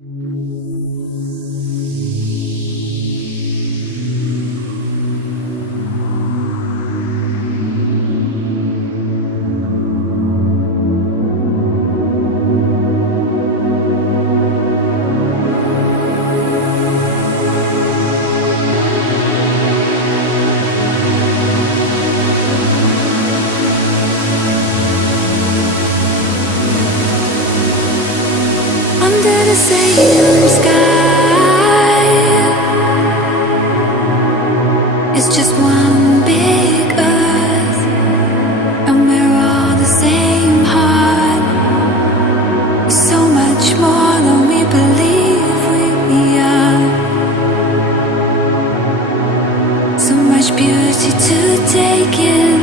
Under the same sky, it's just one big earth, and we're all the same heart. So much more than we believe we are. So much beauty to take in,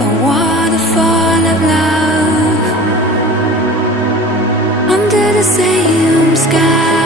a waterfall of love. Under the same sky,